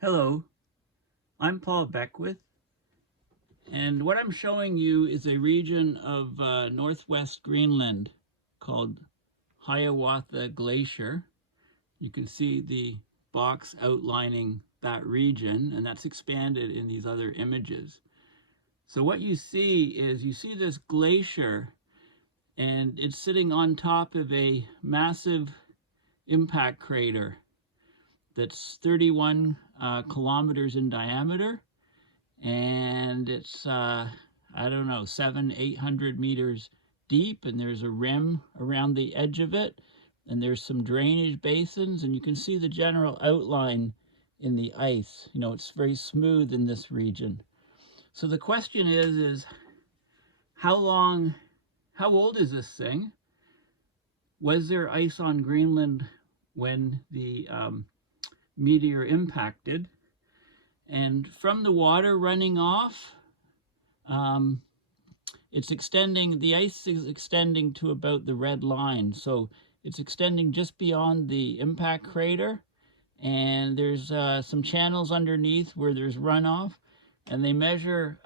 Hello, I'm Paul Beckwith, and what I'm showing you is a region of northwest Greenland called Hiawatha Glacier. You can see the box outlining that region, and that's expanded in these other images. So what you see this glacier, and it's sitting on top of a massive impact crater that's 31 kilometers in diameter, and it's I don't know, 700-800 meters deep, and there's a rim around the edge of it, and there's some drainage basins, and you can see the general outline in the ice. It's very smooth in this region. So the question is how old is this thing? Was there ice on Greenland when the meteor impacted? And from the water running off, it's extending, the ice is extending to about the red line. So it's extending just beyond the impact crater. And there's some channels underneath where there's runoff. And they measure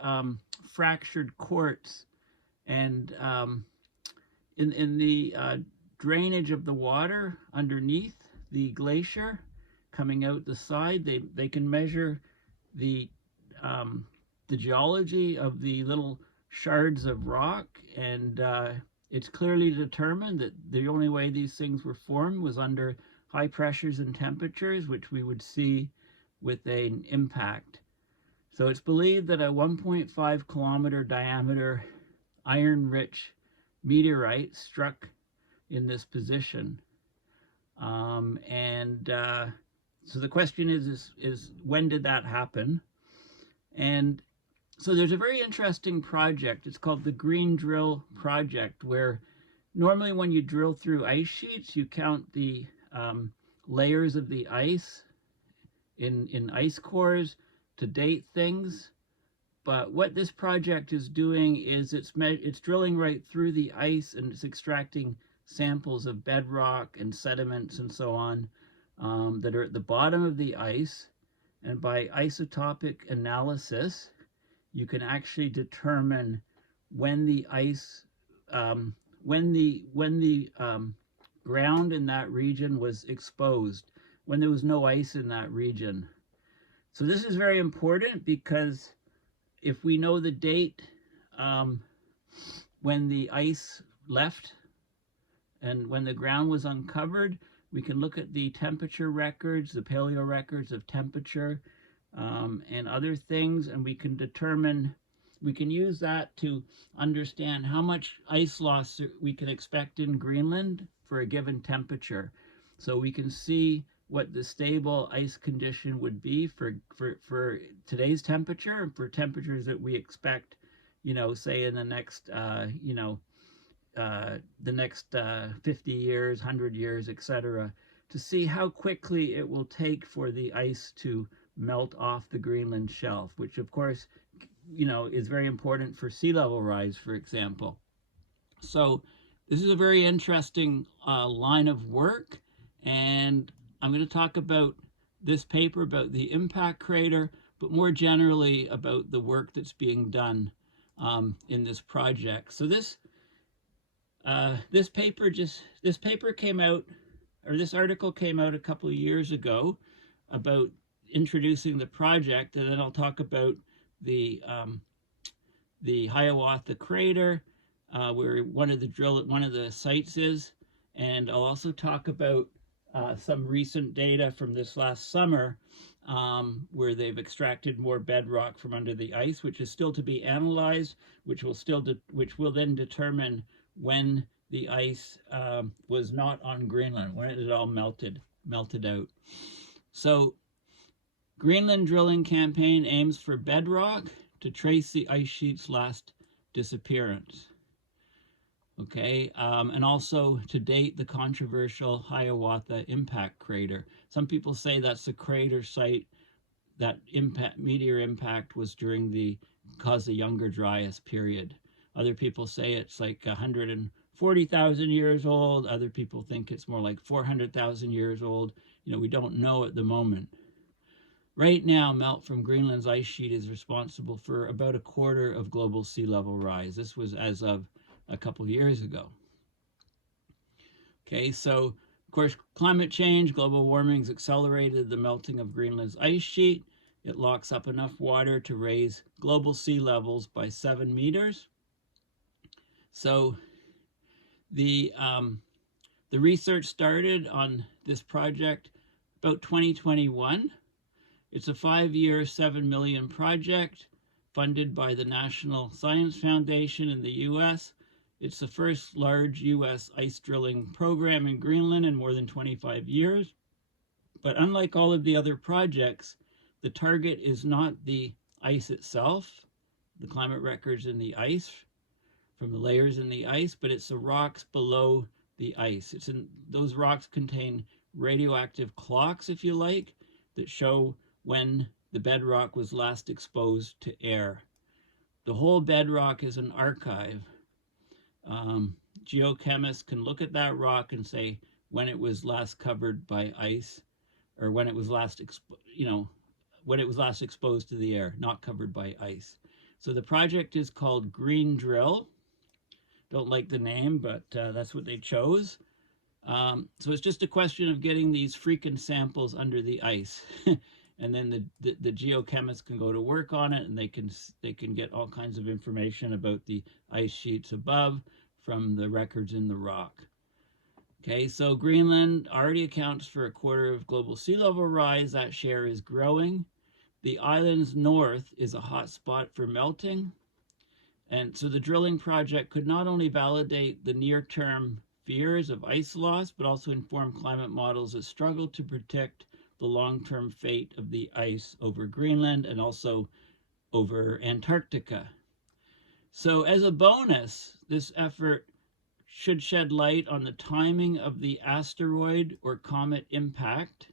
fractured quartz. And in the drainage of the water underneath the glacier coming out the side, they can measure the geology of the little shards of rock, and it's clearly determined that the only way these things were formed was under high pressures and temperatures, which we would see with an impact. So it's believed that a 1.5 kilometer diameter iron-rich meteorite struck in this position. So the question is when did that happen? And so there's a very interesting project. It's called the Green Drill Project, where normally when you drill through ice sheets, you count the layers of the ice in ice cores to date things. But what this project is doing is it's drilling right through the ice, and it's extracting samples of bedrock and sediments and so on that are at the bottom of the ice. And by isotopic analysis, you can actually determine when the ice, when the ground in that region was exposed, when there was no ice in that region. So this is very important, because if we know the date when the ice left and when the ground was uncovered, we can look at the temperature records, the paleo records of temperature, and other things, and we can use that to understand how much ice loss we can expect in Greenland for a given temperature. So we can see what the stable ice condition would be for today's temperature, and for temperatures that we expect, say in the next, the next 50 years, 100 years, etc., to see how quickly it will take for the ice to melt off the Greenland shelf, which of course, is very important for sea level rise, for example. So this is a very interesting line of work, and I'm going to talk about this paper, about the impact crater, but more generally about the work that's being done in this project. So this paper came out, or this article came out a couple of years ago about introducing the project, and then I'll talk about the Hiawatha crater, where one of the sites is, and I'll also talk about some recent data from this last summer, where they've extracted more bedrock from under the ice, which is still to be analyzed, which will then determine when the ice was not on Greenland, when it all melted out. So Greenland drilling campaign aims for bedrock to trace the ice sheet's last disappearance. Okay, and also to date the controversial Hiawatha impact crater. Some people say that's the crater site that meteor impact was caused the Younger Dryas period. Other people say it's like 140,000 years old. Other people think it's more like 400,000 years old. We don't know at the moment. Right now, melt from Greenland's ice sheet is responsible for about a quarter of global sea level rise. This was as of a couple years ago. Okay, so of course, climate change, global warming has accelerated the melting of Greenland's ice sheet. It locks up enough water to raise global sea levels by 7 meters. So the research started on this project about 2021. It's a 5-year, $7 million project funded by the National Science Foundation in the US. It's the first large US ice drilling program in Greenland in more than 25 years. But unlike all of the other projects, the target is not the ice itself, the climate records in the ice, from the layers in the ice, but it's the rocks below the ice. Those rocks contain radioactive clocks, if you like, that show when the bedrock was last exposed to air. The whole bedrock is an archive. Geochemists can look at that rock and say when it was last covered by ice, or when it was last exposed to the air, not covered by ice. So the project is called Green Drill. Don't like the name, but that's what they chose. So it's just a question of getting these freaking samples under the ice. And then the geochemists can go to work on it, and they can get all kinds of information about the ice sheets above from the records in the rock. Okay, so Greenland already accounts for a quarter of global sea level rise. That share is growing. The island's north is a hot spot for melting. And so the drilling project could not only validate the near-term fears of ice loss, but also inform climate models that struggle to predict the long-term fate of the ice over Greenland and also over Antarctica. So as a bonus, this effort should shed light on the timing of the asteroid or comet impact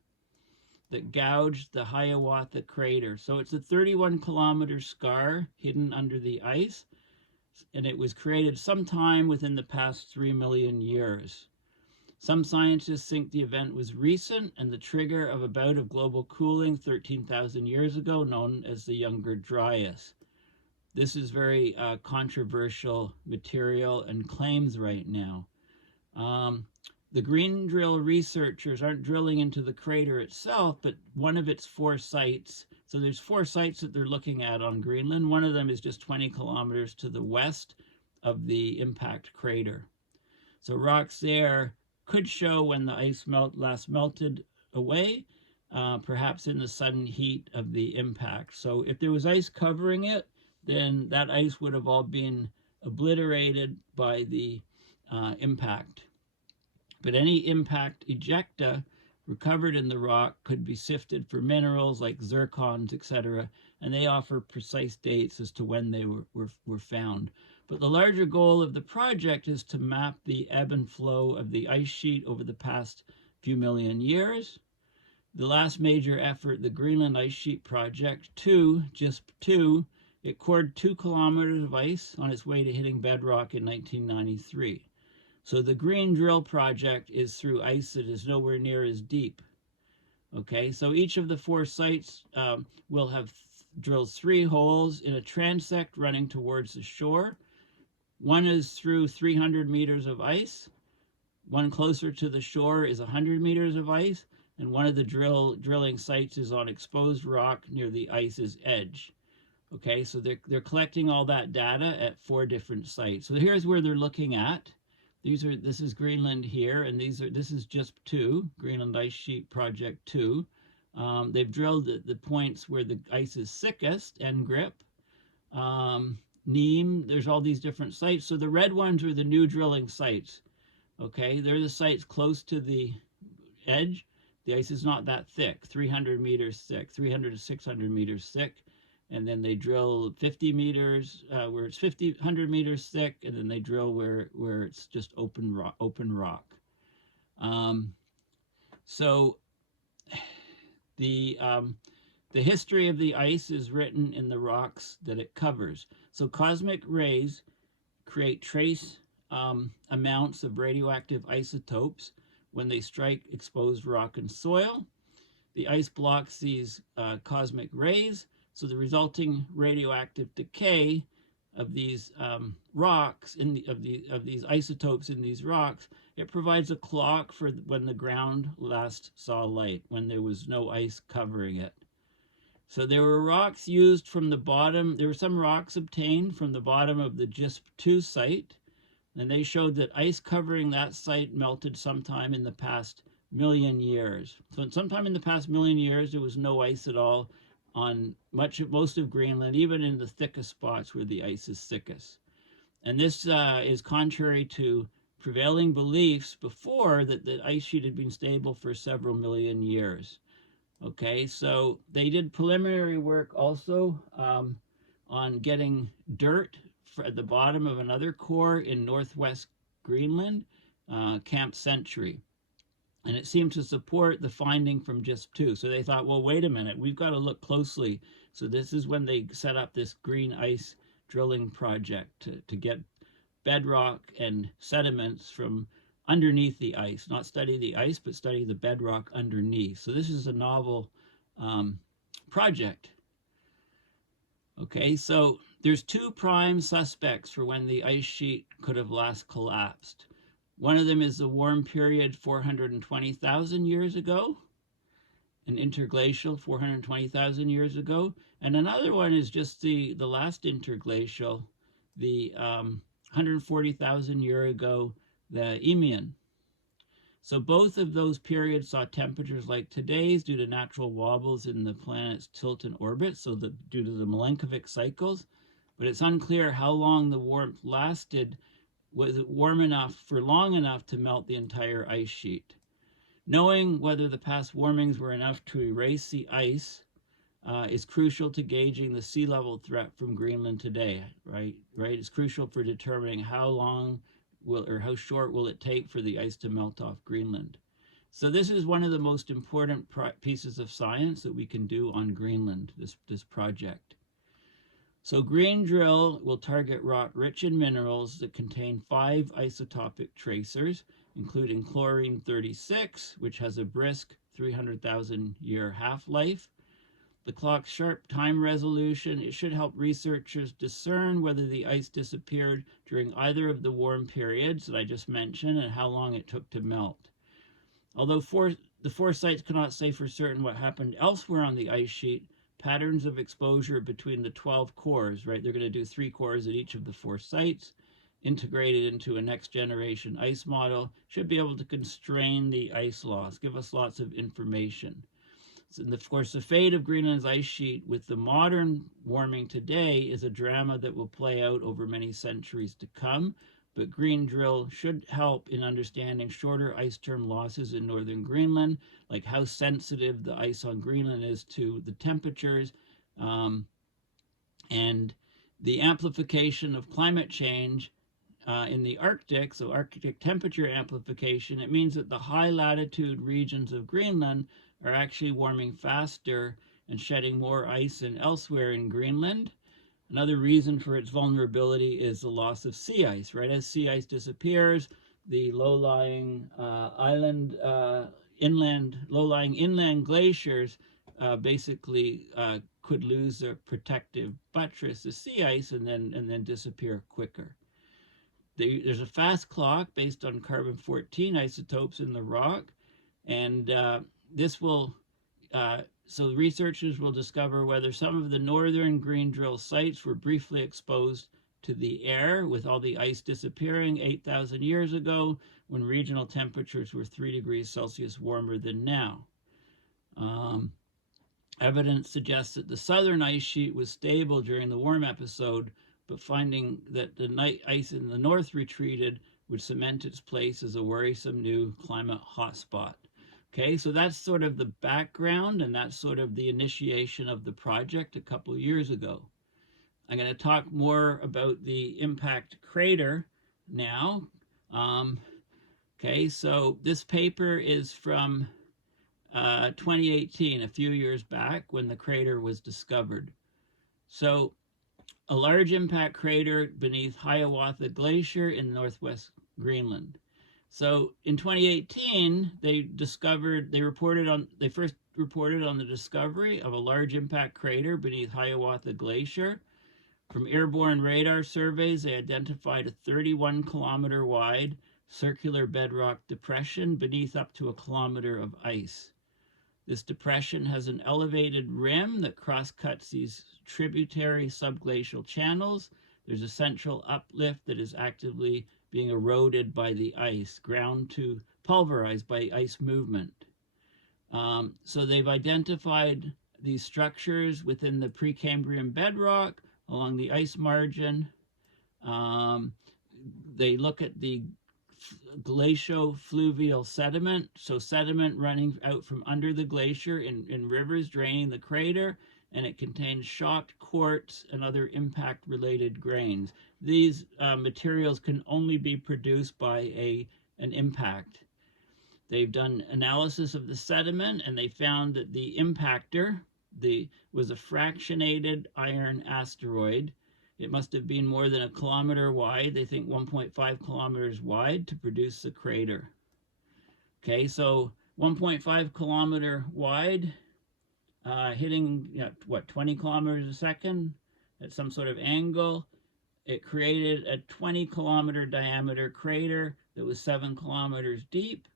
that gouged the Hiawatha crater. So it's a 31-kilometer scar hidden under the ice, and it was created sometime within the past 3 million years. Some scientists think the event was recent and the trigger of a bout of global cooling 13,000 years ago, known as the Younger Dryas. This is very controversial material and claims right now. The Green Drill researchers aren't drilling into the crater itself, but one of its 4 sites. So there's 4 sites that they're looking at on Greenland. One of them is just 20 kilometers to the west of the impact crater. So rocks there could show when the ice last melted away, perhaps in the sudden heat of the impact. So if there was ice covering it, then that ice would have all been obliterated by the impact. But any impact ejecta recovered in the rock could be sifted for minerals like zircons, etc., and they offer precise dates as to when they were found. But the larger goal of the project is to map the ebb and flow of the ice sheet over the past few million years. The last major effort, the Greenland Ice Sheet Project, GISP-2, it cored 2 kilometers of ice on its way to hitting bedrock in 1993. So the Green Drill project is through ice that is nowhere near as deep. Okay, so each of the 4 sites will have drilled 3 holes in a transect running towards the shore. One is through 300 meters of ice. One closer to the shore is 100 meters of ice. And one of the drilling sites is on exposed rock near the ice's edge. Okay, so they're collecting all that data at 4 different sites. So here's where they're looking at. This is Greenland here, and this is just 2, Greenland Ice Sheet Project 2. They've drilled the points where the ice is thickest, end grip, Neem, there's all these different sites. So the red ones are the new drilling sites. Okay, they're the sites close to the edge. The ice is not that thick, 300 meters thick, 300 to 600 meters thick. And then they drill 50 meters where it's 100 meters thick, and then they drill where it's just open rock. So the history of the ice is written in the rocks that it covers. So cosmic rays create trace amounts of radioactive isotopes when they strike exposed rock and soil. The ice blocks these cosmic rays, so the resulting radioactive decay of these rocks, of these isotopes in these rocks, it provides a clock for when the ground last saw light, when there was no ice covering it. So there were rocks used from the bottom. There were some rocks obtained from the bottom of the GISP-2 site, and they showed that ice covering that site melted sometime in the past million years. So sometime in the past million years, there was no ice at all on most of Greenland, even in the thickest spots where the ice is thickest. And this is contrary to prevailing beliefs before that the ice sheet had been stable for several million years. Okay, so they did preliminary work also on getting dirt at the bottom of another core in northwest Greenland, Camp Century. And it seemed to support the finding from GISP-2. So they thought, well, wait a minute, we've got to look closely. So this is when they set up this GreenIce drilling project to get bedrock and sediments from underneath the ice, not study the ice, but study the bedrock underneath. So this is a novel project. Okay, so there's two prime suspects for when the ice sheet could have last collapsed. One of them is the warm period 420,000 years ago, an interglacial 420,000 years ago, and another one is just the last interglacial, the 140,000 year ago, the Eemian. So both of those periods saw temperatures like today's due to natural wobbles in the planet's tilt and orbit, so due to the Milankovitch cycles. But it's unclear how long the warmth lasted. Was it warm enough for long enough to melt the entire ice sheet? Knowing whether the past warmings were enough to erase the ice is crucial to gauging the sea level threat from Greenland today, right? It's crucial for determining how long or how short will it take for the ice to melt off Greenland. So this is one of the most important pieces of science that we can do on Greenland, this project. So Green Drill will target rock rich in minerals that contain 5 isotopic tracers, including chlorine-36, which has a brisk 300,000 year half-life. The clock's sharp time resolution, it should help researchers discern whether the ice disappeared during either of the warm periods that I just mentioned and how long it took to melt. Although the 4 sites cannot say for certain what happened elsewhere on the ice sheet, patterns of exposure between the 12 cores, right? They're going to do 3 cores at each of the 4 sites, integrated into a next generation ice model, should be able to constrain the ice loss, give us lots of information. And of course, the fate of Greenland's ice sheet with the modern warming today is a drama that will play out over many centuries to come. But Green Drill should help in understanding shorter ice term losses in northern Greenland, like how sensitive the ice on Greenland is to the temperatures, and the amplification of climate change in the Arctic, so Arctic temperature amplification. It means that the high latitude regions of Greenland are actually warming faster and shedding more ice than elsewhere in Greenland. Another reason for its vulnerability is the loss of sea ice, right? As sea ice disappears, the low-lying inland glaciers basically could lose their protective buttress, the sea ice, and then disappear quicker. There's a fast clock based on carbon-14 isotopes in the rock, and this will, so researchers will discover whether some of the northern Green Drill sites were briefly exposed to the air with all the ice disappearing 8,000 years ago when regional temperatures were 3 degrees Celsius warmer than now. Evidence suggests that the southern ice sheet was stable during the warm episode, but finding that the night ice in the north retreated would cement its place as a worrisome new climate hotspot. Okay, so that's sort of the background, and that's sort of the initiation of the project a couple of years ago. I'm going to talk more about the impact crater now. Okay, so this paper is from 2018, a few years back, when the crater was discovered. So a large impact crater beneath Hiawatha Glacier in northwest Greenland. So in 2018, they first reported on the discovery of a large impact crater beneath Hiawatha Glacier. From airborne radar surveys, they identified a 31-kilometer wide circular bedrock depression beneath up to a kilometer of ice. This depression has an elevated rim that cross-cuts these tributary subglacial channels. There's a central uplift that is actively being eroded by the ice, ground to pulverized by ice movement. So they've identified these structures within the Precambrian bedrock along the ice margin. They look at the glaciofluvial sediment, so sediment running out from under the glacier in rivers draining the crater, and it contains shocked quartz and other impact-related grains. These materials can only be produced by an impact. They've done analysis of the sediment, and they found that the impactor was a fractionated iron asteroid. It must have been more than a kilometer wide. They think 1.5 kilometers wide to produce the crater. Okay, so 1.5 kilometer wide, hitting, 20 kilometers a second at some sort of angle. It created a 20-kilometer diameter crater that was 7 kilometers deep.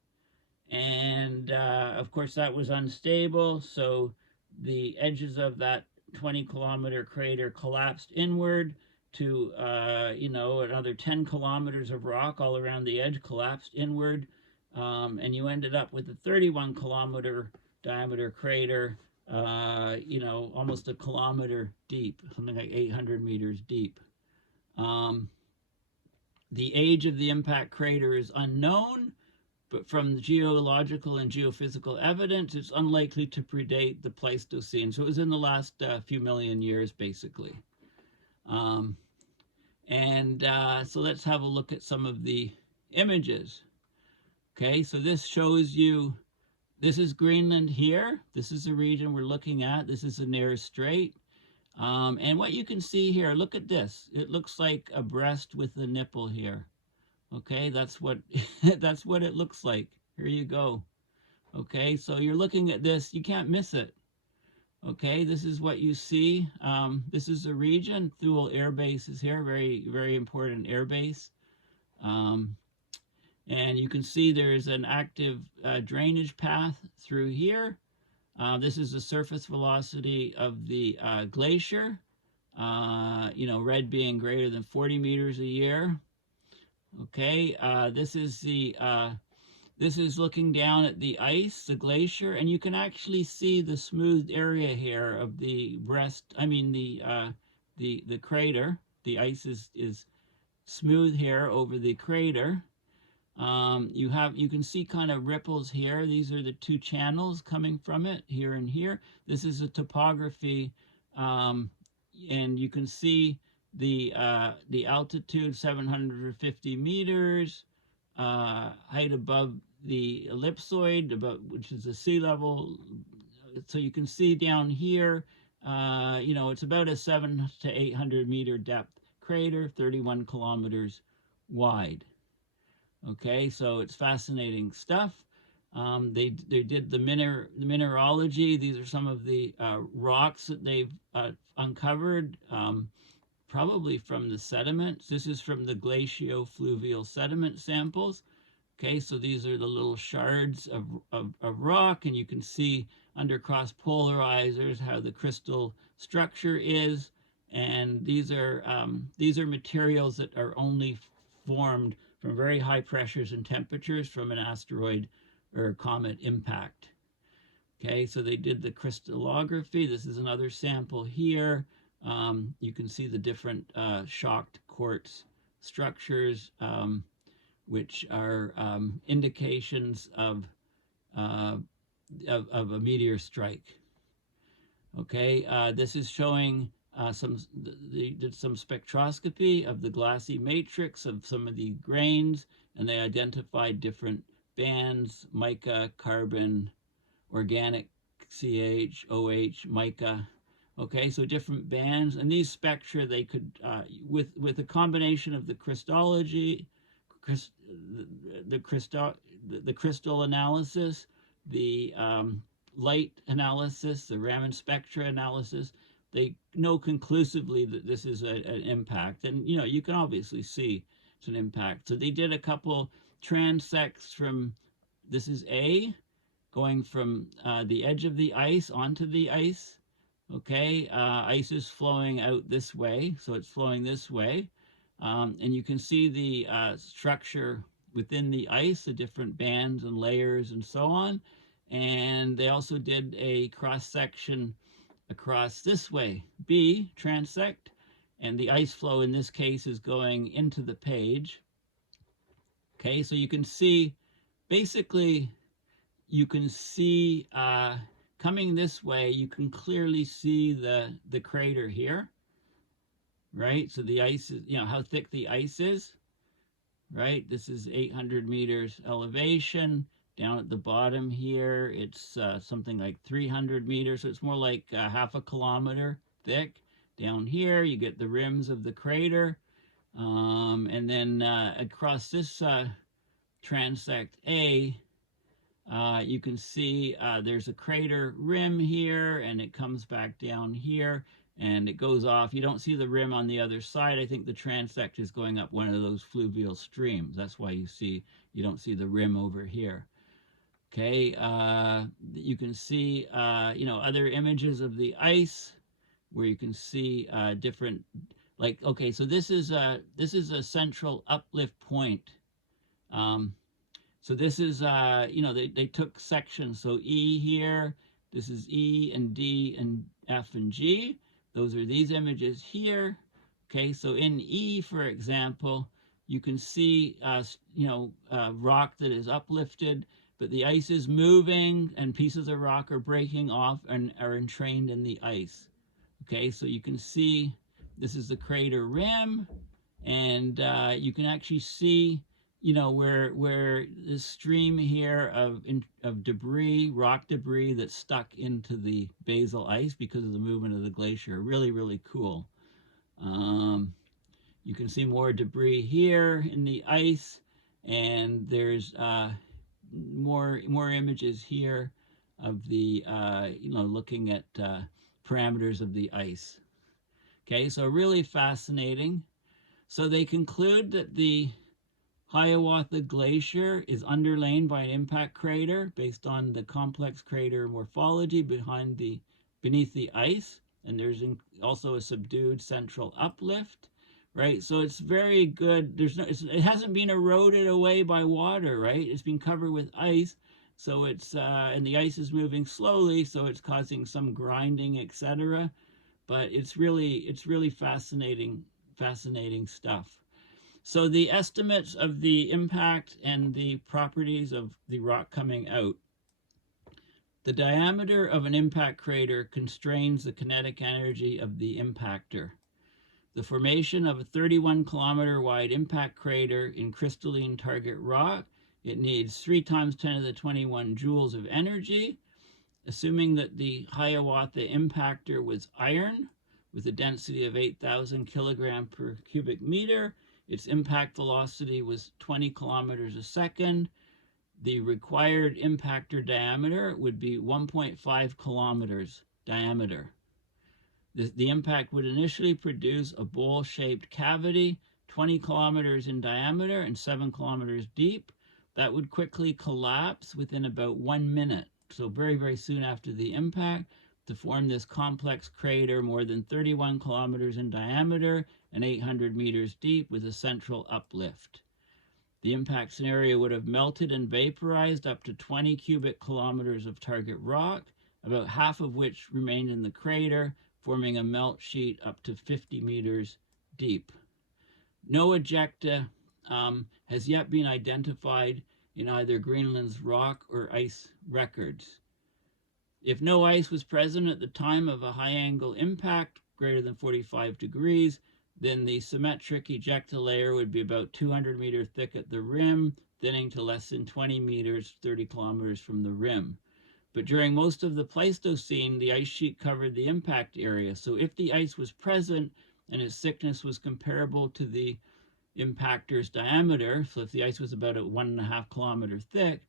And of course, that was unstable. So the edges of that 20-kilometer crater collapsed inward to, another 10 kilometers of rock all around the edge collapsed inward. And you ended up with a 31-kilometer diameter crater, almost a kilometer deep, something like 800 meters deep. The age of the impact crater is unknown, but from the geological and geophysical evidence, it's unlikely to predate the Pleistocene. So it was in the last few million years, basically. So let's have a look at some of the images. Okay, so this shows you, this is Greenland here. This is the region we're looking at. This is the Nares Strait. And what you can see here, look at this. It looks like a breast with a nipple here. Okay, that's what that's what it looks like. Here you go. Okay, so you're looking at this, you can't miss it. Okay, this is what you see. This is the region. Thule Air Base is here, very, very important air base. And you can see there's an active drainage path through here. This is the surface velocity of the glacier, red being greater than 40 meters a year. Okay, this is looking down at the ice, the glacier, and you can actually see the smoothed area here of the the crater. The ice is smooth here over the crater. You can see kind of ripples here. These are the two channels coming from it, here and here. This is a topography, and you can see the altitude 750 meters, height above the ellipsoid, which is the sea level. So you can see down here, it's about a 700 to 800 meter depth crater, 31 kilometers wide. Okay, so it's fascinating stuff. They did the mineralogy. These are some of the rocks that they've uncovered, probably from the sediments. This is from the glaciofluvial sediment samples. Okay, so these are the little shards of rock, and you can see under cross polarizers how the crystal structure is. And these are materials that are only formed from very high pressures and temperatures from an asteroid or comet impact. Okay, so they did the crystallography. This is another sample here. You can see the different shocked quartz structures, which are indications of a meteor strike. Okay, this is showing they did some spectroscopy of the glassy matrix of some of the grains, and they identified different bands: mica, carbon, organic, CH, OH, mica. Okay, so different bands, and these spectra they could, with a combination of the crystallology, the crystal analysis, the light analysis, the Raman spectra analysis, they know conclusively that this is an impact. And, you know, you can obviously see it's an impact. So they did a couple transects from, this is A, going from the edge of the ice onto the ice. Okay, ice is flowing out this way, so it's flowing this way. And you can see the structure within the ice, the different bands and layers and so on. And they also did a cross section across this way, B, transect, and the ice flow in this case is going into the page. Okay, so you can see, basically, you can see coming this way, you can clearly see the crater here, right? So the ice is, you know, how thick the ice is, right? This is 800 meters elevation. Down at the bottom here, it's something like 300 meters, so it's more like half a kilometer thick. Down here, you get the rims of the crater. And then across this transect A, you can see there's a crater rim here, and it comes back down here, and it goes off. You don't see the rim on the other side. I think the transect is going up one of those fluvial streams. That's why you don't see the rim over here. Okay, you can see, you know, other images of the ice where you can see different, like, okay, so this is a central uplift point. So this is, you know, they took sections. So E here, this is E and D and F and G. Those are these images here. Okay, so in E, for example, you can see, you know, rock that is uplifted, but the ice is moving and pieces of rock are breaking off and are entrained in the ice. Okay, so you can see this is the crater rim, and you can actually see, you know, where this stream here of debris, rock debris that's stuck into the basal ice because of the movement of the glacier. Really, really cool. You can see more debris here in the ice, and there's more images here of the, you know, looking at parameters of the ice. Okay, so really fascinating. So they conclude that the Hiawatha Glacier is underlain by an impact crater based on the complex crater morphology beneath the ice, and there's also a subdued central uplift, right? So it's very good. It hasn't been eroded away by water, right? It's been covered with ice, so it's and the ice is moving slowly, so it's causing some grinding, etc. But it's really fascinating stuff. So the estimates of the impact and the properties of the rock coming out. The diameter of an impact crater constrains the kinetic energy of the impactor. The formation of a 31-kilometer wide impact crater in crystalline target rock, it needs 3 times 10 to the 21 joules of energy. Assuming that the Hiawatha impactor was iron with a density of 8,000 kilogram per cubic meter, its impact velocity was 20 kilometers a second. The required impactor diameter would be 1.5 kilometers diameter. The impact would initially produce a bowl-shaped cavity 20 kilometers in diameter and 7 kilometers deep. That would quickly collapse within about 1 minute. So very, very soon after the impact, to form this complex crater more than 31 kilometers in diameter and 800 meters deep with a central uplift. The impact scenario would have melted and vaporized up to 20 cubic kilometers of target rock, about half of which remained in the crater, forming a melt sheet up to 50 meters deep. No ejecta has yet been identified in either Greenland's rock or ice records. If no ice was present at the time of a high-angle impact greater than 45 degrees, then the symmetric ejecta layer would be about 200 meters thick at the rim, thinning to less than 20 meters, 30 kilometers from the rim. But during most of the Pleistocene, the ice sheet covered the impact area. So if the ice was present and its thickness was comparable to the impactor's diameter, so if the ice was about 1.5 kilometers thick,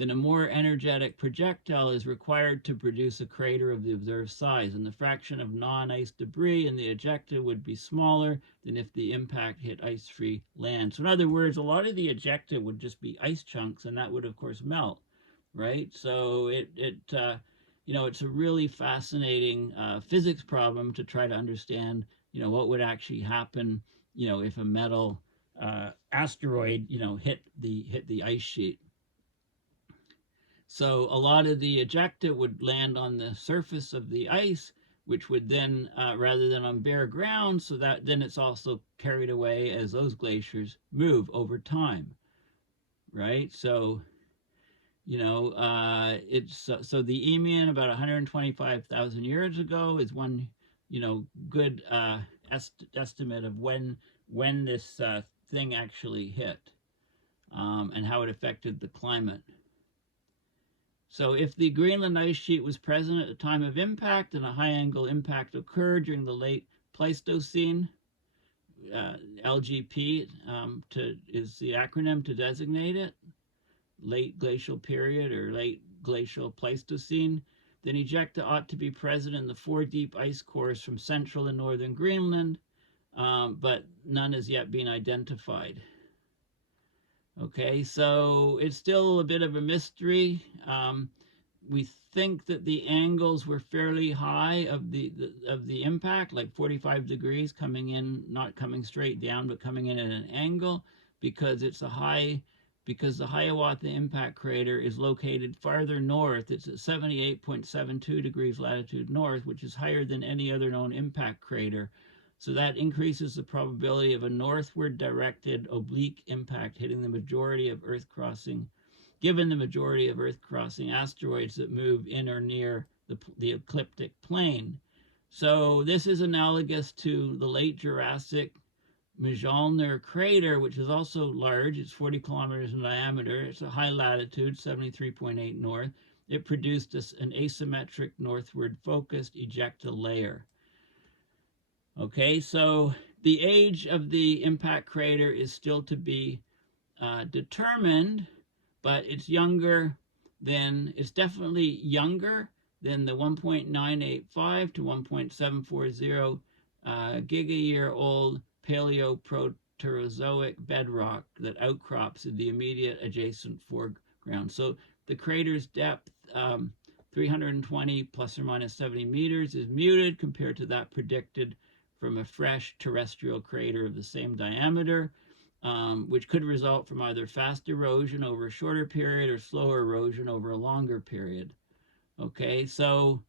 then a more energetic projectile is required to produce a crater of the observed size, and the fraction of non-ice debris in the ejecta would be smaller than if the impact hit ice-free land. So in other words, a lot of the ejecta would just be ice chunks, and that would, of course, melt, right? So it's a really fascinating physics problem to try to understand, what would actually happen, if a metal asteroid, hit the ice sheet. So a lot of the ejecta would land on the surface of the ice, which would then, rather than on bare ground, so that then it's also carried away as those glaciers move over time, right? So, it's so the Eemian about 125,000 years ago is one, good estimate of when this thing actually hit, and how it affected the climate. So if the Greenland ice sheet was present at the time of impact and a high angle impact occurred during the late Pleistocene, LGP is the acronym to designate it, late glacial period or late glacial Pleistocene, then ejecta ought to be present in the 4 deep ice cores from central and northern Greenland, but none has yet been identified. Okay, so it's still a bit of a mystery. We think that the angles were fairly high of the impact, like 45 degrees coming in, not coming straight down, but coming in at an angle, because the Hiawatha impact crater is located farther north. It's at 78.72 degrees latitude north, which is higher than any other known impact crater. So that increases the probability of a northward directed oblique impact hitting the majority of Earth crossing, given the majority of Earth crossing asteroids that move in or near the ecliptic plane. So this is analogous to the late Jurassic Magellan crater, which is also large. It's 40 kilometers in diameter. It's a high latitude, 73.8 north. It produced an asymmetric northward focused ejecta layer. Okay, so the age of the impact crater is still to be determined, but it's definitely younger than the 1.985 to 1.740 giga-year-old Paleoproterozoic bedrock that outcrops in the immediate adjacent foreground. So the crater's depth, 320 plus or minus 70 meters, is muted compared to that predicted from a fresh terrestrial crater of the same diameter, which could result from either fast erosion over a shorter period or slower erosion over a longer period. Okay, so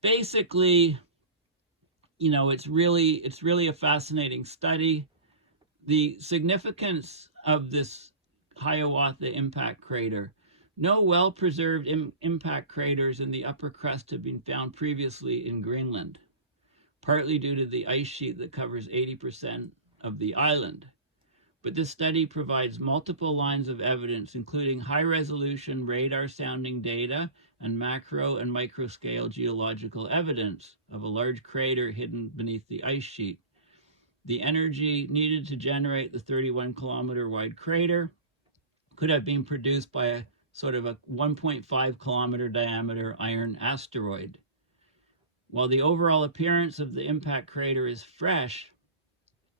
basically, it's really a fascinating study. The significance of this Hiawatha impact crater. No well-preserved impact craters in the upper crust have been found previously in Greenland, partly due to the ice sheet that covers 80% of the island. But this study provides multiple lines of evidence, including high-resolution radar sounding data and macro and micro-scale geological evidence of a large crater hidden beneath the ice sheet. The energy needed to generate the 31-kilometer wide crater could have been produced by a sort of a 1.5-kilometer diameter iron asteroid. While the overall appearance of the impact crater is fresh,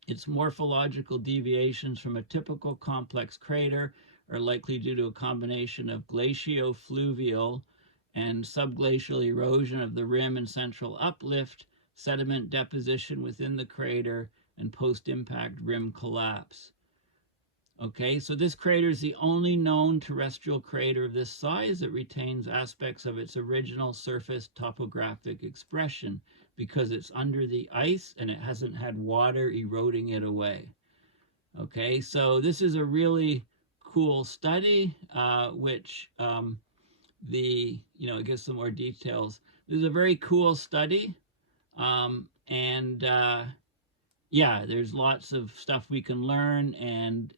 its morphological deviations from a typical complex crater are likely due to a combination of glaciofluvial and subglacial erosion of the rim and central uplift, sediment deposition within the crater, and post-impact rim collapse. Okay, so this crater is the only known terrestrial crater of this size that retains aspects of its original surface topographic expression because it's under the ice and it hasn't had water eroding it away. Okay, so this is a really cool study, which it gives some more details. This is a very cool study, yeah, there's lots of stuff we can learn, and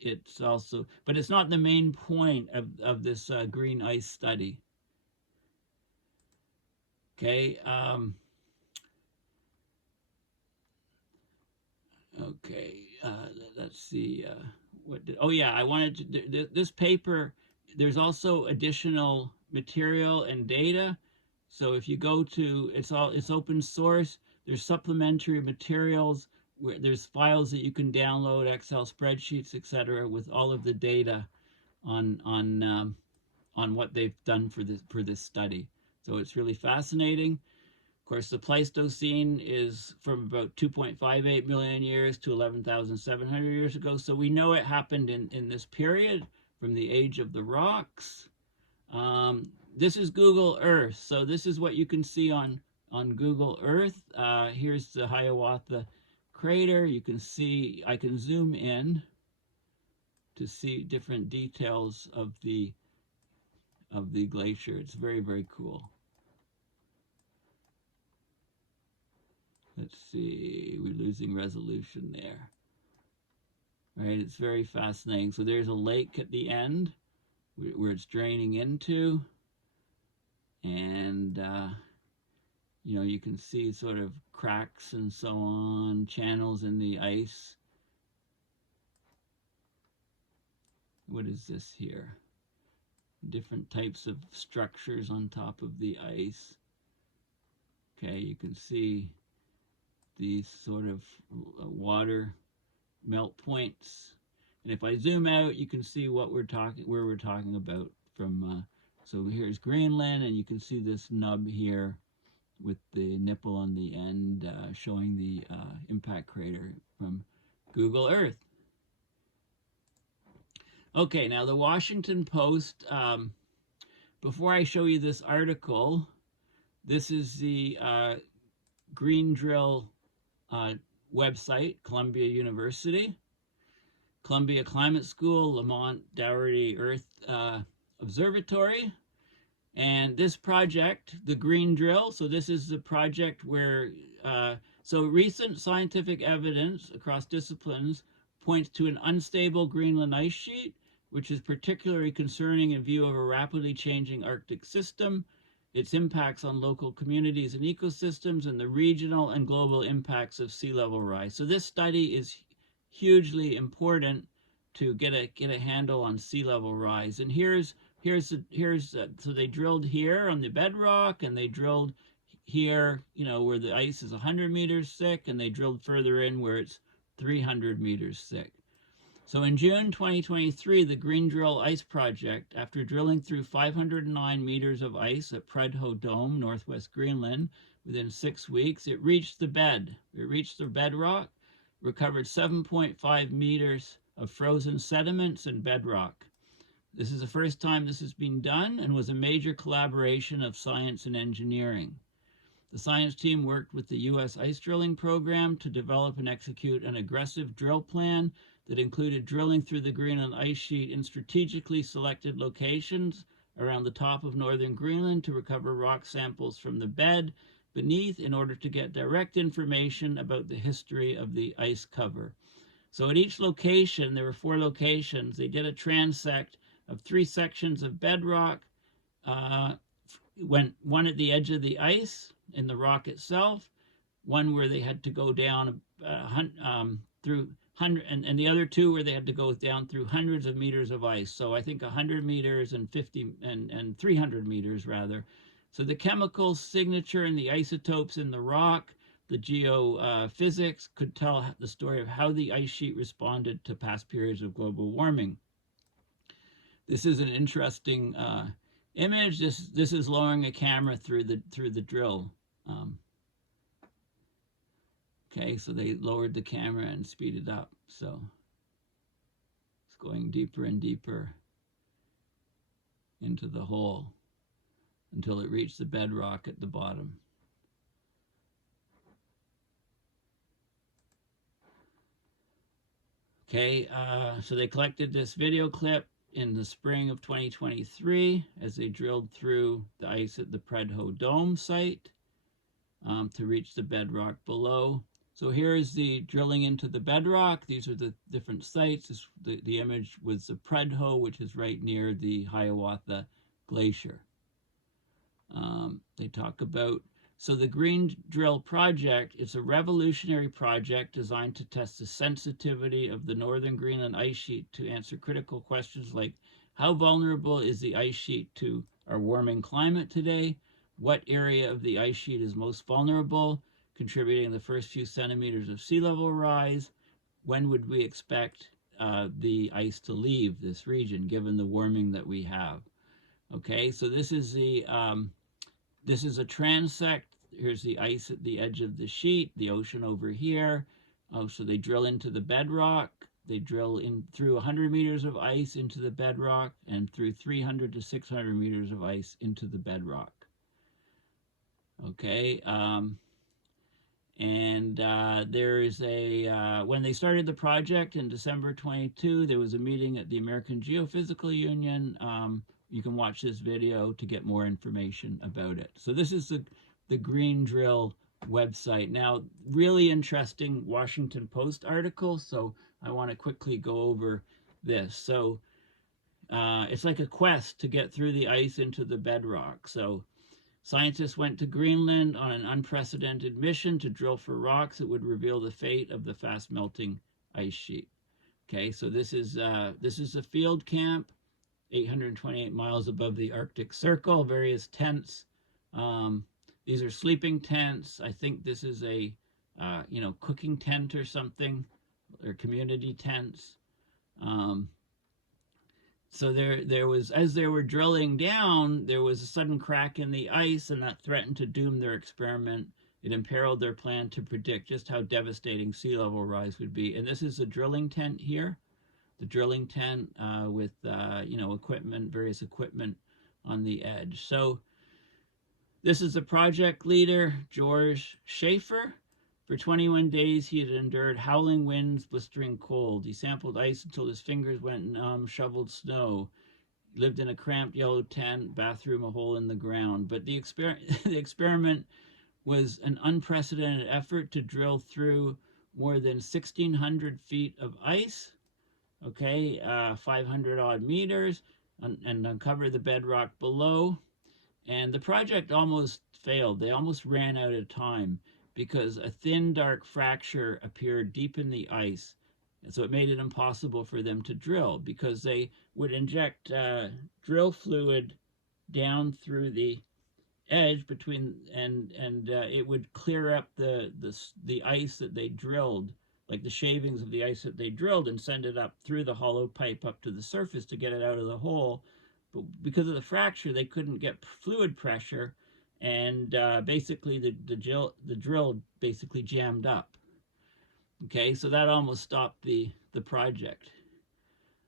but it's not the main point of this GreenIce study. Okay. Okay. Let's see. I wanted to do this paper there's also additional material and data. So if you go to, it's open source. There's supplementary materials where there's files that you can download, Excel spreadsheets, etc., with all of the data on what they've done for this study. So it's really fascinating. Of course, the Pleistocene is from about 2.58 million years to 11,700 years ago. So we know it happened in this period from the age of the rocks. This is Google Earth. So this is what you can see on Google Earth. Here's the Hiawatha crater. You can see, I can zoom in to see different details of the glacier. It's very, very cool. Let's see, we're losing resolution there. Right, it's very fascinating. So there's a lake at the end where it's draining into, and you know, you can see sort of cracks and so on, channels in the ice. What is this here? Different types of structures on top of the ice. Okay, you can see these sort of water melt points. And if I zoom out, you can see what we're talking about from, so here's Greenland, and you can see this nub here with the nipple on the end showing the impact crater from Google Earth. Okay, now the Washington Post, before I show you this article, this is the Green Drill website, Columbia University, Columbia Climate School, Lamont Doherty Earth Observatory, and this project, the Green Drill, so this is the project where, so recent scientific evidence across disciplines points to an unstable Greenland ice sheet, which is particularly concerning in view of a rapidly changing Arctic system, its impacts on local communities and ecosystems, and the regional and global impacts of sea level rise. So this study is hugely important to get a handle on sea level rise. And so they drilled here on the bedrock, and they drilled here, you know, where the ice is 100 meters thick, and they drilled further in where it's 300 meters thick. So in June 2023, the Green Drill Ice Project, after drilling through 509 meters of ice at Predho Dome, northwest Greenland, within 6 weeks, it reached the bed. It reached the bedrock, recovered 7.5 meters of frozen sediments and bedrock. This is the first time this has been done and was a major collaboration of science and engineering. The science team worked with the U.S. ice drilling program to develop and execute an aggressive drill plan that included drilling through the Greenland ice sheet in strategically selected locations around the top of northern Greenland to recover rock samples from the bed beneath in order to get direct information about the history of the ice cover. So at each location, there were 4 locations, they did a transect of 3 sections of bedrock, one at the edge of the ice in the rock itself, one where they had to go down through and the other 2 where they had to go down through hundreds of meters of ice. So I think 100 meters and 50 and 300 meters rather. So the chemical signature and the isotopes in the rock, the geophysics could tell the story of how the ice sheet responded to past periods of global warming. This is an interesting image. This is lowering a camera through the drill. Okay, so they lowered the camera and speeded up. So it's going deeper and deeper into the hole until it reached the bedrock at the bottom. Okay, so they collected this video clip in the spring of 2023 as they drilled through the ice at the Predho Dome site to reach the bedrock below. So here is the drilling into the bedrock. These are the different sites. The image was the Predho, which is right near the Hiawatha Glacier. They talk about, so the Green Drill project is a revolutionary project designed to test the sensitivity of the northern Greenland ice sheet to answer critical questions like How vulnerable is the ice sheet to our warming climate today? What area of the ice sheet is most vulnerable, contributing the first few centimeters of sea level rise? When would we expect the ice to leave this region, given the warming that we have? Okay, so this is a transect. Here's the ice at the edge of the sheet, the ocean over here. So they drill into the bedrock. They drill in through 100 meters of ice into the bedrock and through 300 to 600 meters of ice into the bedrock. Okay, there is when they started the project in December 22, there was a meeting at the American Geophysical Union. You can watch this video to get more information about it. So this is the Green Drill website. Now, really interesting Washington Post article, so I want to quickly go over this. So it's like a quest to get through the ice into the bedrock. So scientists went to Greenland on an unprecedented mission to drill for rocks that would reveal the fate of the fast melting ice sheet. Okay, so this is a field camp 828 miles above the Arctic Circle, various tents. These are sleeping tents. I think this is a cooking tent or something, or community tents. So there was, as they were drilling down, there was a sudden crack in the ice, and that threatened to doom their experiment. It imperiled their plan to predict just how devastating sea level rise would be. And this is a drilling tent here, the drilling tent with equipment, various equipment on the edge. So this is the project leader, George Schaefer. For 21 days, he had endured howling winds, blistering cold. He sampled ice until his fingers went numb, shoveled snow, lived in a cramped yellow tent, bathroom a hole in the ground. But the experiment was an unprecedented effort to drill through more than 1,600 feet of ice, 500 odd meters, and uncover the bedrock below. And the project almost failed. They almost ran out of time, because a thin, dark fracture appeared deep in the ice. And so it made it impossible for them to drill, because they would inject drill fluid down through the edge between, and it would clear up the ice that they drilled, like the shavings of the ice that they drilled, and send it up through the hollow pipe up to the surface to get it out of the hole. But because of the fracture, they couldn't get fluid pressure, and basically the drill basically jammed up. Okay, so that almost stopped the project.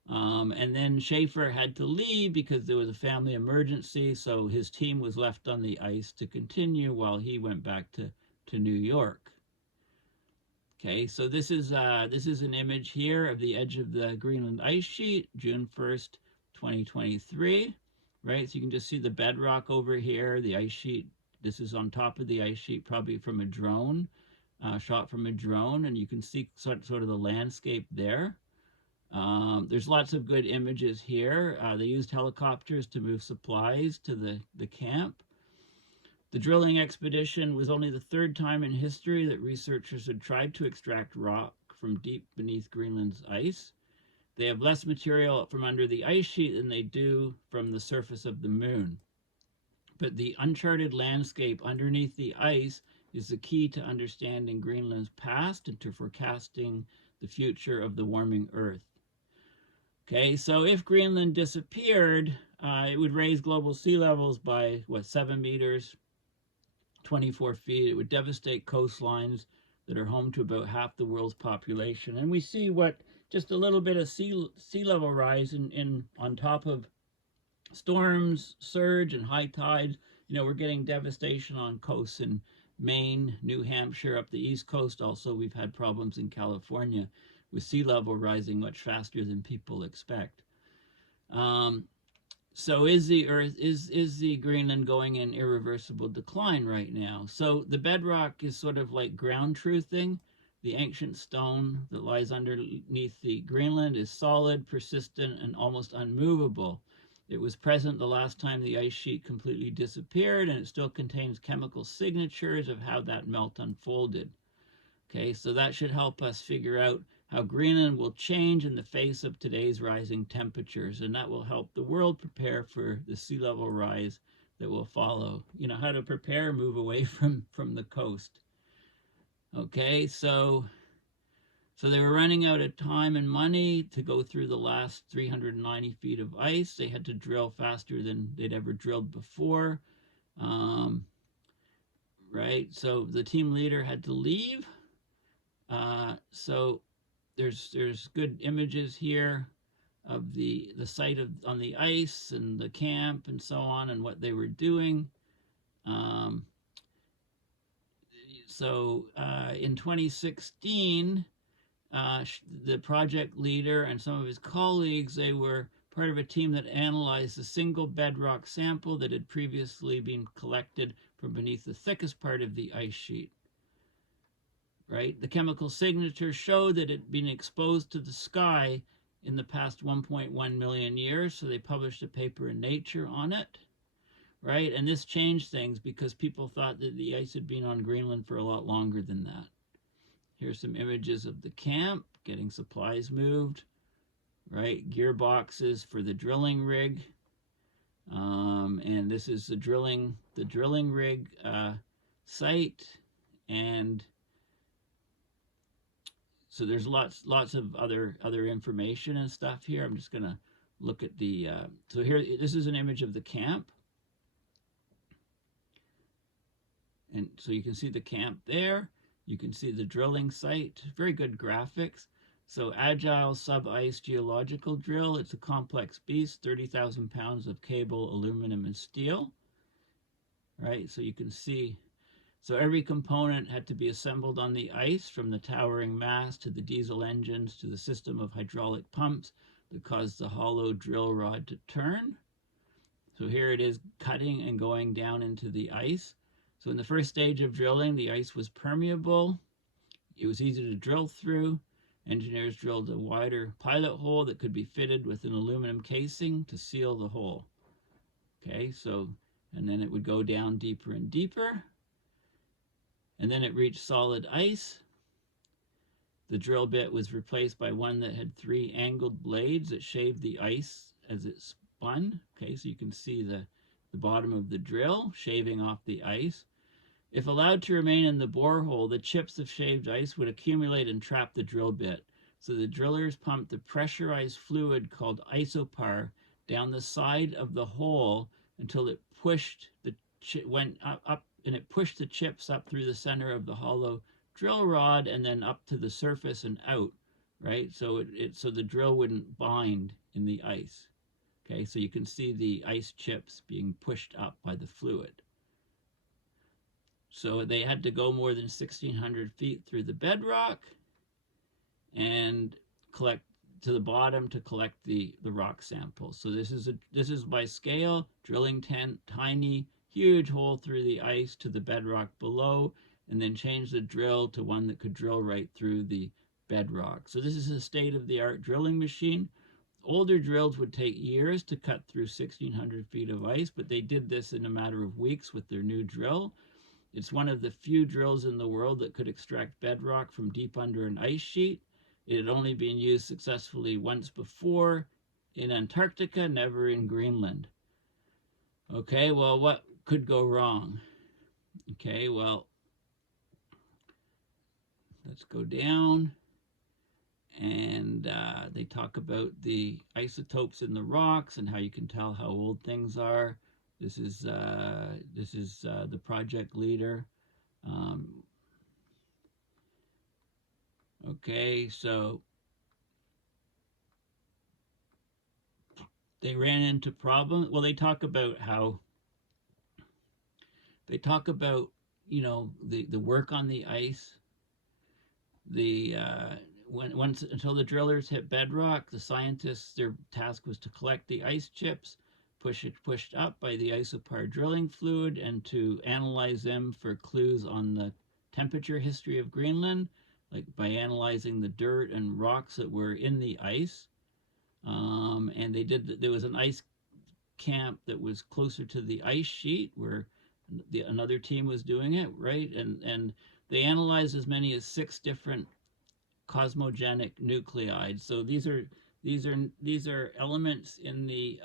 And then Schaefer had to leave because there was a family emergency, so his team was left on the ice to continue while he went back to New York. Okay, so this is an image here of the edge of the Greenland ice sheet, June 1st, 2023. Right, so you can just see the bedrock over here, the ice sheet. This is on top of the ice sheet, probably from a drone, shot from a drone, and you can see sort of the landscape there. There's lots of good images here. They used helicopters to move supplies to the camp. The drilling expedition was only the third time in history that researchers had tried to extract rock from deep beneath Greenland's ice. They have less material from under the ice sheet than they do from the surface of the moon. But the uncharted landscape underneath the ice is the key to understanding Greenland's past and to forecasting the future of the warming Earth. Okay, so if Greenland disappeared, it would raise global sea levels by, 7 meters, 24 feet. It would devastate coastlines that are home to about half the world's population. And we see just a little bit of sea level rise on top of storms, surge, and high tides. We're getting devastation on coasts in Maine, New Hampshire, up the East Coast. Also, we've had problems in California with sea level rising much faster than people expect. So is the Greenland going in irreversible decline right now? So the bedrock is sort of like ground truthing. The ancient stone that lies underneath the Greenland is solid, persistent, and almost unmovable. It was present the last time the ice sheet completely disappeared, and it still contains chemical signatures of how that melt unfolded. Okay, so that should help us figure out how Greenland will change in the face of today's rising temperatures, and that will help the world prepare for the sea level rise that will follow. You know, how to prepare, move away from the coast. Okay, so they were running out of time and money to go through the last 390 feet of ice. They had to drill faster than they'd ever drilled before. Right, so the team leader had to leave. So there's good images here of the site on the ice and the camp and so on and what they were doing. In 2016, the project leader and some of his colleagues, they were part of a team that analyzed a single bedrock sample that had previously been collected from beneath the thickest part of the ice sheet. Right? The chemical signature showed that it had been exposed to the sky in the past 1.1 million years, so they published a paper in Nature on it. Right? And this changed things because people thought that the ice had been on Greenland for a lot longer than that. Here's some images of the camp, getting supplies moved, right? Gearboxes for the drilling rig. And this is the drilling rig site. And so there's lots of other information and stuff here. I'm just gonna look at the, so here, this is an image of the camp. And so you can see the camp there. You can see the drilling site, very good graphics. So agile sub-ice geological drill. It's a complex beast, 30,000 pounds of cable, aluminum, and steel. Right, so you can see, so every component had to be assembled on the ice, from the towering mast to the diesel engines to the system of hydraulic pumps that caused the hollow drill rod to turn. So here it is cutting and going down into the ice. So in the first stage of drilling, the ice was permeable. It was easy to drill through. Engineers drilled a wider pilot hole that could be fitted with an aluminum casing to seal the hole. Okay, so, and then it would go down deeper and deeper. And then it reached solid ice. The drill bit was replaced by one that had 3 angled blades that shaved the ice as it spun. Okay, so you can see the bottom of the drill shaving off the ice. If allowed to remain in the borehole, the chips of shaved ice would accumulate and trap the drill bit. So the drillers pumped the pressurized fluid called isopar down the side of the hole until it pushed the went up and it pushed the chips up through the center of the hollow drill rod and then up to the surface and out. Right, so so the drill wouldn't bind in the ice. Okay, so you can see the ice chips being pushed up by the fluid. So they had to go more than 1,600 feet through the bedrock and collect to the bottom to collect the rock samples. So this is by scale, drilling tiny, huge hole through the ice to the bedrock below, and then change the drill to one that could drill right through the bedrock. So this is a state-of-the-art drilling machine. Older drills would take years to cut through 1,600 feet of ice, but they did this in a matter of weeks with their new drill. It's one of the few drills in the world that could extract bedrock from deep under an ice sheet. It had only been used successfully once before in Antarctica, never in Greenland. Okay, well, what could go wrong? Okay, well, let's go down. And they talk about the isotopes in the rocks and how you can tell how old things are. This is the project leader. Okay, so they ran into problems. Well, they talk about you know, the work on the ice. Until the drillers hit bedrock, the scientists, their task was to collect the ice chips, pushed up by the isopar drilling fluid, and to analyze them for clues on the temperature history of Greenland, like by analyzing the dirt and rocks that were in the ice. And there was an ice camp that was closer to the ice sheet where another team was doing it, right? And they analyzed as many as 6 different cosmogenic nuclides. So these are elements in the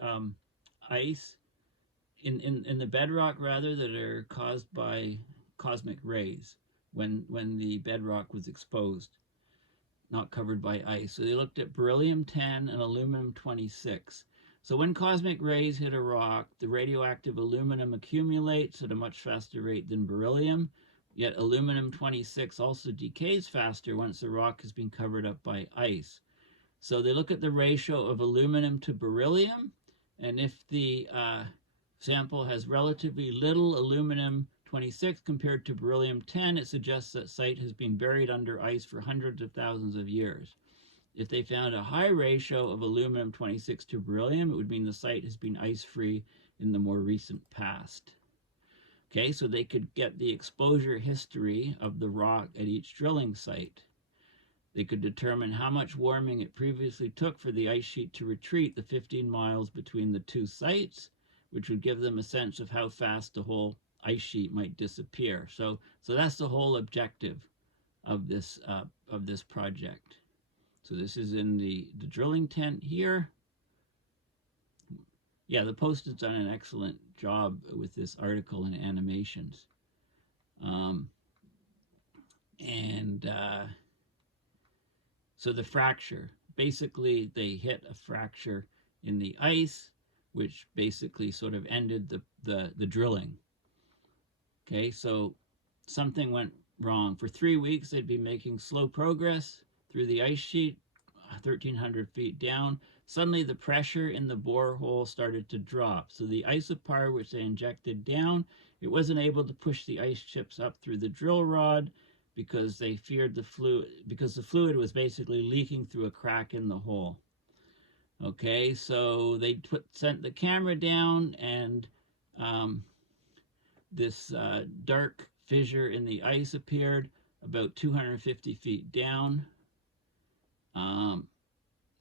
ice, in the bedrock rather, that are caused by cosmic rays when the bedrock was exposed, not covered by ice. So they looked at beryllium-10 and aluminum-26. So when cosmic rays hit a rock, the radioactive aluminum accumulates at a much faster rate than beryllium, yet aluminum-26 also decays faster once the rock has been covered up by ice. So they look at the ratio of aluminum to beryllium, and if the sample has relatively little aluminum-26 compared to beryllium-10, it suggests that site has been buried under ice for hundreds of thousands of years. If they found a high ratio of aluminum-26 to beryllium, it would mean the site has been ice-free in the more recent past. Okay, so they could get the exposure history of the rock at each drilling site. They could determine how much warming it previously took for the ice sheet to retreat the 15 miles between the two sites, which would give them a sense of how fast the whole ice sheet might disappear. So that's the whole objective of this project. So this is in the drilling tent here. Yeah, the Post has done an excellent job with this article and animations. So the fracture, basically they hit a fracture in the ice, which basically sort of ended the drilling. Okay, so something went wrong. For 3 weeks, they'd be making slow progress through the ice sheet, 1,300 feet down. Suddenly, the pressure in the borehole started to drop. So the isopar, which they injected down, it wasn't able to push the ice chips up through the drill rod because they feared the fluid, because the fluid was basically leaking through a crack in the hole. Okay, so they sent the camera down, and this dark fissure in the ice appeared about 250 feet down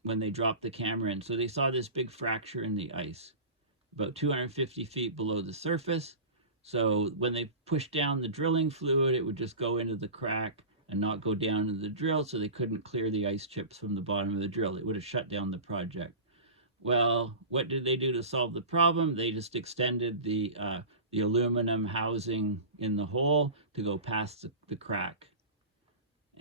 when they dropped the camera in. So they saw this big fracture in the ice, about 250 feet below the surface. So when they pushed down the drilling fluid, it would just go into the crack and not go down into the drill, so they couldn't clear the ice chips from the bottom of the drill. It would have shut down the project. Well, what did they do to solve the problem? They just extended the aluminum housing in the hole to go past the crack.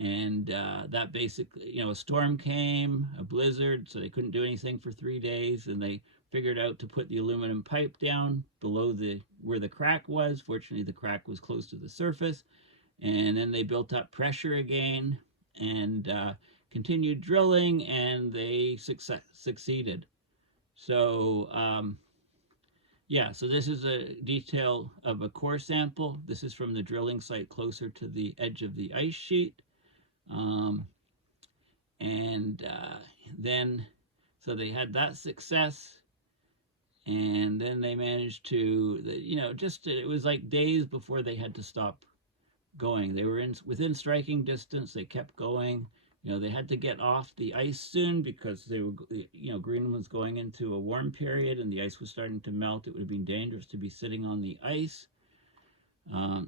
And that basically, a storm came, a blizzard, so they couldn't do anything for 3 days, and they figured out to put the aluminum pipe down below where the crack was. Fortunately, the crack was close to the surface. And then they built up pressure again and continued drilling, and they succeeded. So, yeah, so this is a detail of a core sample. This is from the drilling site closer to the edge of the ice sheet. Then, so they had that success, and then they managed to, it was like days before they had to stop going. They were within striking distance. They kept going. They had to get off the ice soon because they were, Greenland was going into a warm period and the ice was starting to melt. It would have been dangerous to be sitting on the ice.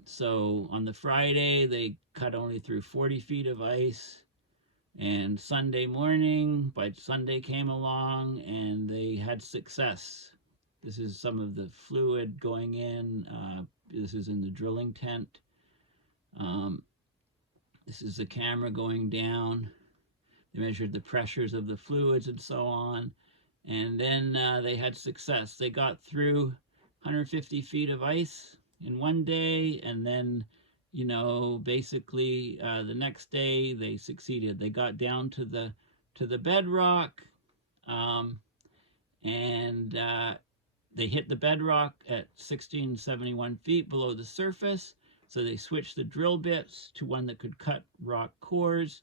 So on the Friday, they cut only through 40 feet of ice. And Sunday morning, by Sunday came along and they had success. This is some of the fluid going in. This is in the drilling tent. This is the camera going down. They measured the pressures of the fluids and so on. And then they had success. They got through 150 feet of ice in one day, and then basically the next day they succeeded. They got down to the bedrock, and they hit the bedrock at 1671 feet below the surface. So they switched the drill bits to one that could cut rock cores,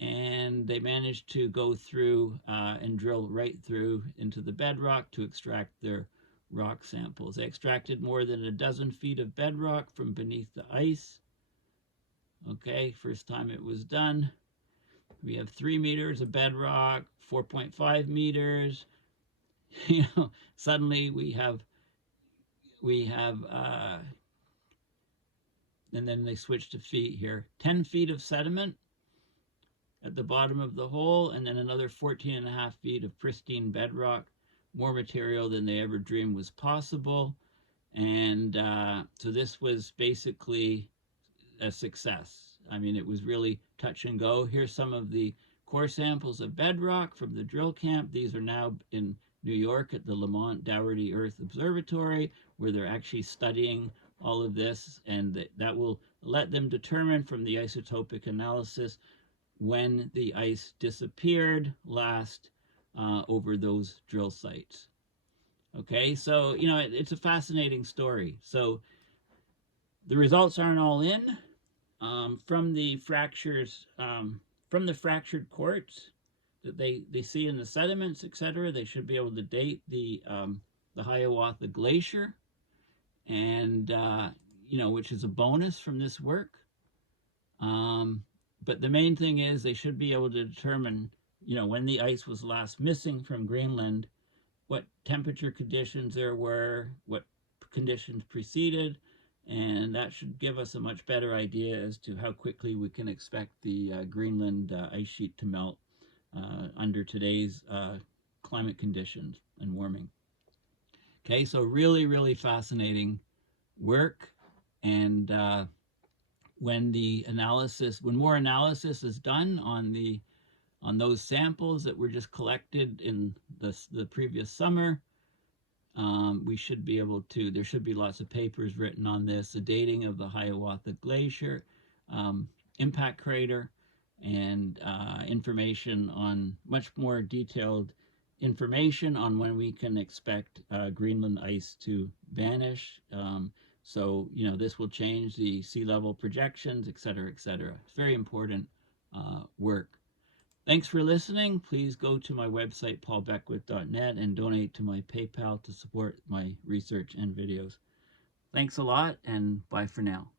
and they managed to go through and drill right through into the bedrock to extract their rock samples. They extracted more than a dozen feet of bedrock from beneath the ice. Okay, first time it was done. We have 3 meters of bedrock, 4.5 meters. Suddenly we have, and then they switched to feet here, 10 feet of sediment. at the bottom of the hole, and then another 14.5 feet of pristine bedrock, more material than they ever dreamed was possible. And so this was basically a success. I mean, it was really touch and go. Here's some of the core samples of bedrock from the drill camp. These are now in New York at the Lamont Dougherty Earth Observatory, where they're actually studying all of this, and that will let them determine from the isotopic analysis when the ice disappeared last over those drill sites. Okay, so, you know, it's a fascinating story. So the results aren't all in. From the fractures, from the fractured quartz that they see in the sediments, etc., they should be able to date the Hiawatha Glacier, and you know, which is a bonus from this work. But the main thing is they should be able to determine, you know, when the ice was last missing from Greenland, what temperature conditions there were, what conditions preceded, and that should give us a much better idea as to how quickly we can expect the Greenland ice sheet to melt under today's climate conditions and warming. Okay, so really, really fascinating work. And when more analysis is done on those samples that were just collected in the previous summer, we should be able to, there should be lots of papers written on this, the dating of the Hiawatha Glacier, impact crater, and information on much more detailed information on when we can expect Greenland ice to vanish. So, you know, this will change the sea level projections, et cetera, et cetera. It's very important work. Thanks for listening. Please go to my website, paulbeckwith.net, and donate to my PayPal to support my research and videos. Thanks a lot, and bye for now.